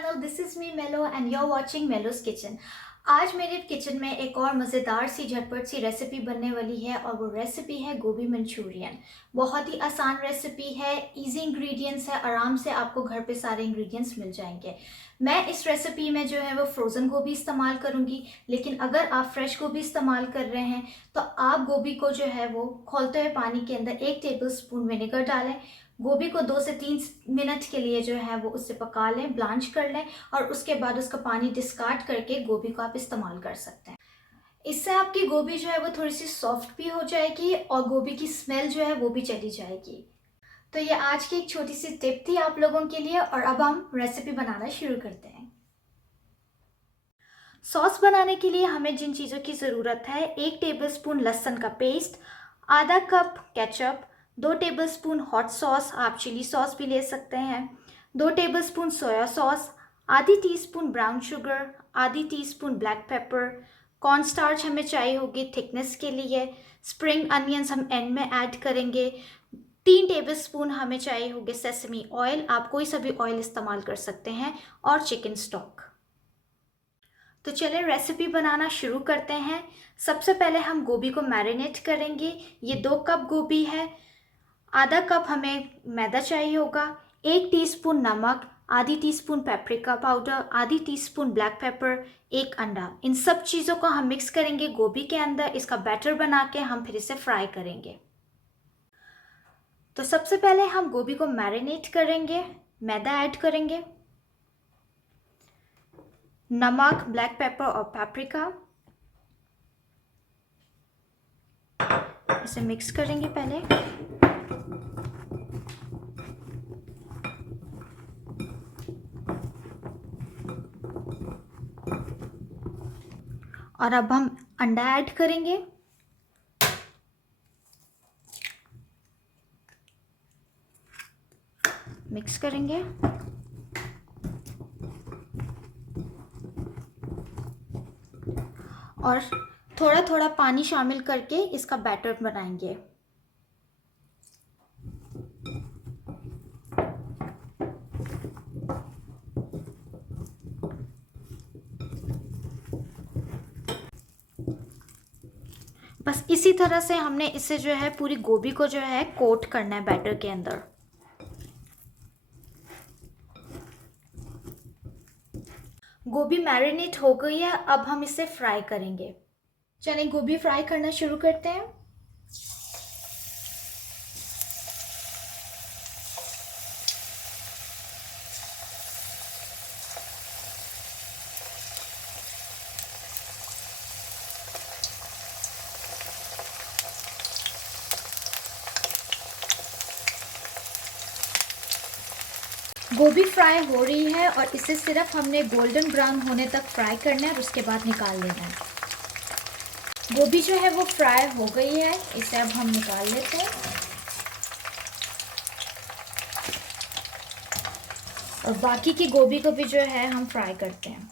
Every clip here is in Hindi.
channel. This is me Melo and you're watching Melo's Kitchen. आज मेरे किचन में एक और मज़ेदार सी झटपट सी रेसिपी बनने वाली है और वो रेसिपी है गोभी मंचूरियन। बहुत ही आसान रेसिपी है, इजी इंग्रेडिएंट्स है, आराम से आपको घर पे सारे इंग्रेडिएंट्स मिल जाएंगे। मैं इस रेसिपी में जो है वो फ्रोज़न गोभी इस्तेमाल करूँगी, लेकिन अगर आप फ्रेश गोभी इस्तेमाल कर रहे हैं तो आप गोभी को जो है वो खौलते हुए पानी के अंदर 1 टेबलस्पून विनेगर डालें। गोभी को 2 से 3 मिनट के लिए जो है वो उससे पका लें, ब्लांच कर लें और उसके बाद उसका पानी डिस्कार्ड करके गोभी को आप इस्तेमाल कर सकते हैं। इससे आपकी गोभी जो है वो थोड़ी सी सॉफ्ट भी हो जाएगी और गोभी की स्मेल जो है वो भी चली जाएगी। तो ये आज की एक छोटी सी टिप थी आप लोगों के लिए और अब हम रेसिपी बनाना शुरू करते हैं। सॉस बनाने के लिए हमें जिन चीज़ों की ज़रूरत है, 1 टेबलस्पून लहसुन का पेस्ट, आधा cup ketchup, 2 tablespoon hot sauce, आप चिली सॉस भी ले सकते हैं, 2 टेबलस्पून सोया सॉस, आधी टीस्पून ब्राउन शुगर, आधी teaspoon black pepper, corn starch हमें चाहिए होगी थिकनेस के लिए, स्प्रिंग अनियंस हम एंड में ऐड करेंगे, 3 टेबलस्पून हमें चाहिए होगी सेसमी ऑयल, आप कोई सा भी ऑयल इस्तेमाल कर सकते हैं, और चिकन स्टॉक। तो चलिए रेसिपी बनाना शुरू करते हैं। सबसे पहले हम गोभी को मैरिनेट करेंगे। ये 2 कप गोभी है, आधा कप हमें मैदा चाहिए होगा, 1 टीस्पून नमक, आधी टीस्पून पेपरिका पाउडर, आधी टीस्पून ब्लैक पेपर, 1 अंडा। इन सब चीज़ों को हम मिक्स करेंगे गोभी के अंदर। इसका बैटर बना के हम फिर इसे फ्राई करेंगे। तो सबसे पहले हम गोभी को मैरिनेट करेंगे, मैदा ऐड करेंगे, नमक, ब्लैक पेपर और पेपरिका, इसे मिक्स करेंगे पहले। और अब हम अंडा ऐड करेंगे, मिक्स करेंगे और थोड़ा थोड़ा पानी शामिल करके इसका बैटर बनाएंगे। बस इसी तरह से हमने इसे जो है पूरी गोभी को जो है कोट करना है बैटर के अंदर। गोभी मैरिनेट हो गई है, अब हम इसे फ्राई करेंगे। चलिए गोभी फ्राई करना शुरू करते हैं। गोभी फ्राई हो रही है और इसे सिर्फ हमने गोल्डन ब्राउन होने तक फ्राई करना है और उसके बाद निकाल लेना है। गोभी जो है वो फ्राई हो गई है, इसे अब हम निकाल लेते हैं और बाकी की गोभी को भी जो है हम फ्राई करते हैं।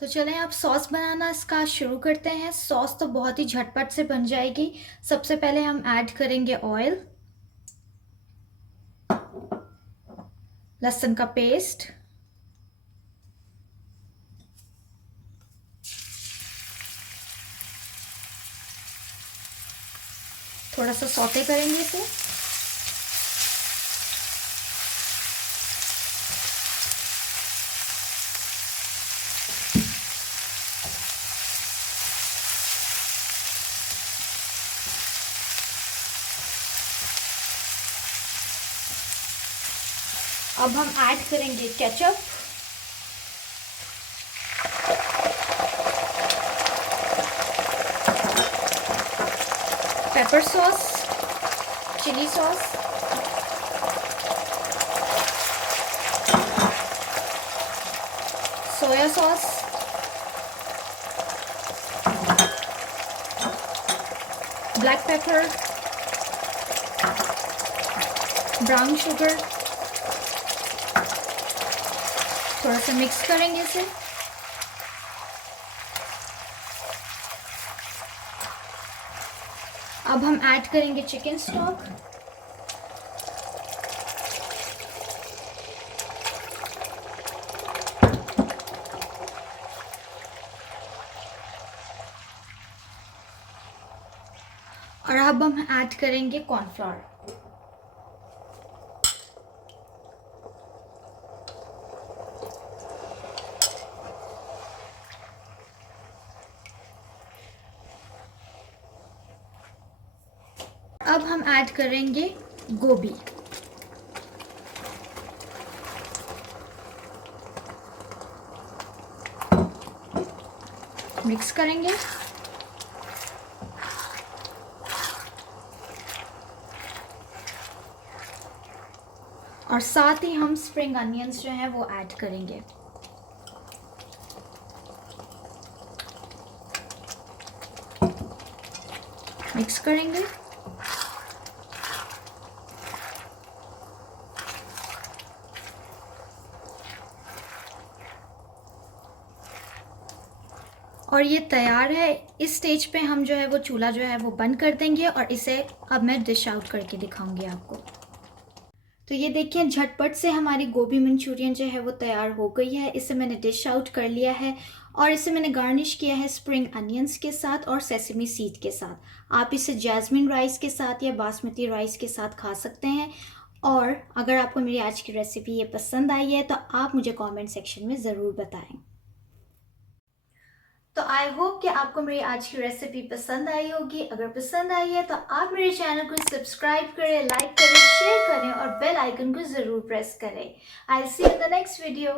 तो चलें आप सॉस बनाना इसका शुरू करते हैं। सॉस तो बहुत ही झटपट से बन जाएगी। सबसे पहले हम ऐड करेंगे ऑयल, लहसुन का पेस्ट, थोड़ा सा सौते करेंगे इसे, अब हम ऐड करेंगे ketchup, pepper sauce, chilli sauce, soya sauce, black pepper, brown sugar, थोड़ा सा मिक्स करेंगे इसे। अब हम ऐड करेंगे चिकन स्टॉक। और अब हम ऐड करेंगे कॉर्नफ्लोर। अब हम ऐड करेंगे गोभी। मिक्स करेंगे। और साथ ही हम स्प्रिंग अनियंस जो हैं वो ऐड करेंगे। मिक्स करेंगे। और ये तैयार है। इस स्टेज पे हम जो है वो चूल्हा जो है वो बंद कर देंगे और इसे अब मैं डिश आउट करके दिखाऊंगी आपको। तो ये देखिए झटपट से हमारी गोभी मंचूरियन जो है वो तैयार हो गई है। इसे मैंने डिश आउट कर लिया है और इसे मैंने गार्निश किया है स्प्रिंग अनियंस के साथ और सेसमी सीड के साथ। आप इसे जैस्मिन राइस के साथ या बासमती राइस के साथ खा सकते हैं। और अगर आपको मेरी आज की रेसिपी ये पसंद आई है तो आप मुझे कमेंट सेक्शन में ज़रूर बताएं। तो आई होप कि आपको मेरी आज की रेसिपी पसंद आई होगी। अगर पसंद आई है तो आप मेरे चैनल को सब्सक्राइब करें, लाइक करें, शेयर करें और बेल आइकन को ज़रूर प्रेस करें। I will see you in the next video.